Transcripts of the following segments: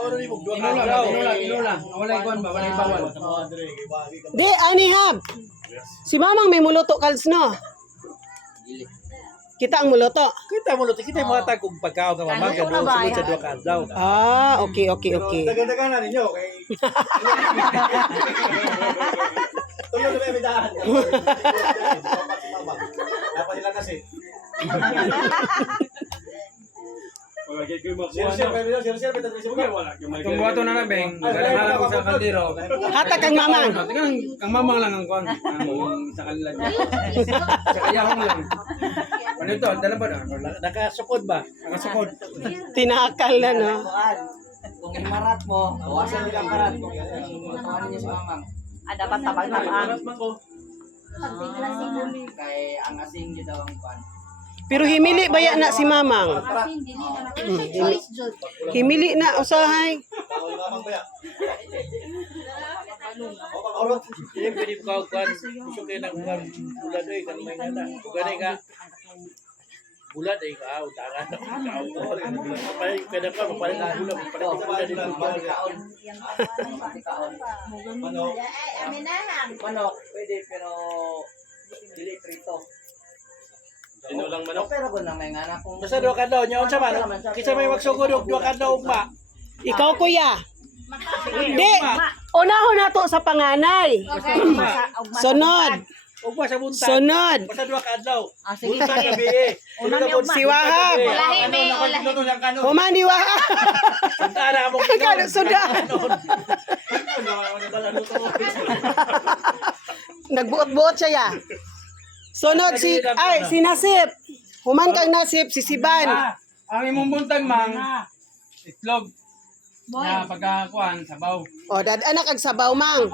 Tinula. Wala ikon ba? Wala bawal. Di, ani hab. Si Mamang may muluto kals no. Kita ang muluto. Kita mo luto, kita mo hatag kung pagkaon nga mamaga doon sunod sa 2 ka adlaw. Ah, okay. Dagan-dagan na ninyo kay tulog na may daan. Dapat sila kasi. Kung buhato na nabeng, nagalahala ko sa kaldero. Hatag kang Mamang. Kang mamang lang ang kuwan. Sa kanila dyan. Sa kayahong lang. Ano ito? Dala ba na? Nakasukod ba? Nakasukod. Tinakal na no. Kung imarat mo, bawasan nila ang marat mo. Tuwanin niya si Mamang. Dapat tabang-tabang. Kay ang asing dito ang kwan. Pero himili baya na si Mamang. Himili na usahay. Tawag mamang ba ya? Hindi pwede mo kawan. Gusto kayo ng bulan doy kan may nana. Ugani ka. Bulan ay ka utangan. Papay kada pa papay na bulan papay din bulan. Manok, pwede pero dili prito. Tinulang manok. Pero kung lang may ngana kung Basta 2 ka adlaw nya unsa man? Kisa may magsugod og 2 ka adlaw ugma. Ikaw kuya. Di, unahon na to sa panganay. Sunod. Ugma sa buntag. Sunod. Basta 2 ka adlaw. Sige, Buntag sige. gabi. Si Wahab. Luto yang kanon. Humani Wahab. Tara mo Kano suda. Nagbuot-buot siya ya. Sunod si Nasip. Human kang Nasip si Siban. Ang imong buntag mang itlog. Na pagkakuan sabaw. O dad anak kag sabaw mang.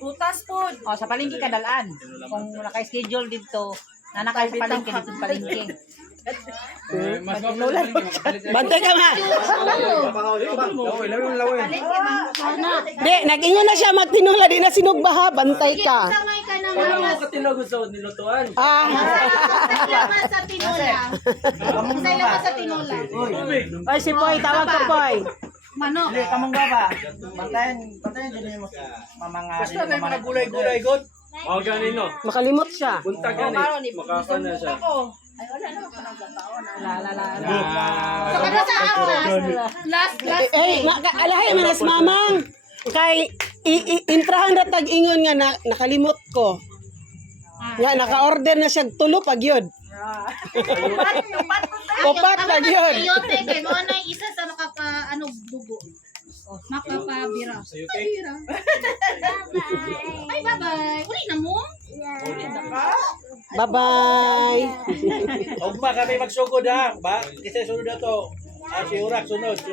Putas po. O, sa palengke kadalaan. Kung naka-schedule dito, na naka sa palengke, dito sa palengke. Mas magulat. Bantay ka ma. Laway, laway. Di, nag-ingon na siya magtinula di na sinugbaha. Bantay ka. Samay ka naman. katinogo sa nilutuan. Ah. Laman sa tinola. Sa laman sa tinola. Ay si Poy, tawag ka Poy. Manok. Dili kamong baba. Bantayan din mo mamanga. Basta na yung mga gulay-gulay god. O ganino. Makalimot siya. Buntag yan eh. Makaka na siya. Ay, wala naman ka nagkataon. Ah. So, kada sa awas. Last. Alahay manas Mamang. Kay intrahan ra tag ingon nga nakalimot ko. Nga naka-order na siya tulo pag yun. Upat pag yun. Sayote kay mo na isa sa dugo. Makapabira. Pabira. Ay, bye-bye. Uli na mo? Bye-bye. Ugma kami magsugod ha. Ba? Kasi sunod na to. Si Urak sunod si.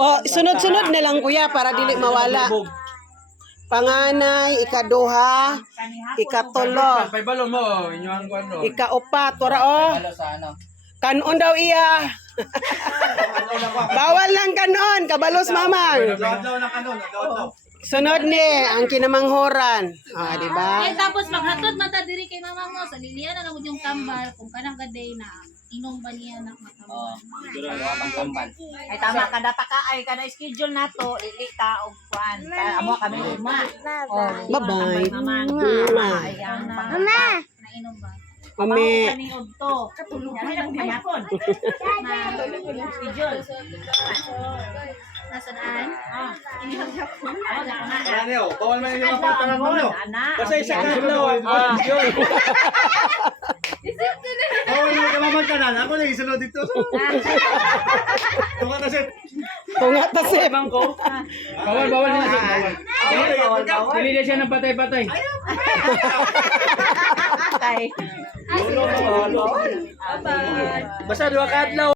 O, sunod-sunod na lang kuya para dili mawala. Panganay, ikaduha, ikatulo, Pay balon mo, inyong kuan ro. ikaupat, wala o. Halo sa ano. Kanon daw iya. Bawal lang kanon, kabalos Mamang. Adlaw na kanon, adlaw. Sunod ni ang kinamanghoran. Ah, di ba? Eh, tapos maghatod mata diri kay mama mo sa lilian na yung tambal kung kanang gaday na inom ba niya na matambal. Ang kambal. Ay, tama ka. Dapat ka, ay, kada schedule na to, lilita o kuan. Amo kami uma. O, Bye-bye. Mama. Ay, ang Na inom ba? Mami. Kaniod to. Katulog na lang kayapon. Schedule. Nasaan? Ano, bawal man yung mga pangalan mo. Anak. Basta isa ka adlaw. Bawal man yung mga kanan. Ako na isunod dito. Tunga na sit. Tunga ta si. Bangko. Bawal na siya, bawal. Dili na siya ng patay-patay. Tay. Basta 2 ka adlaw.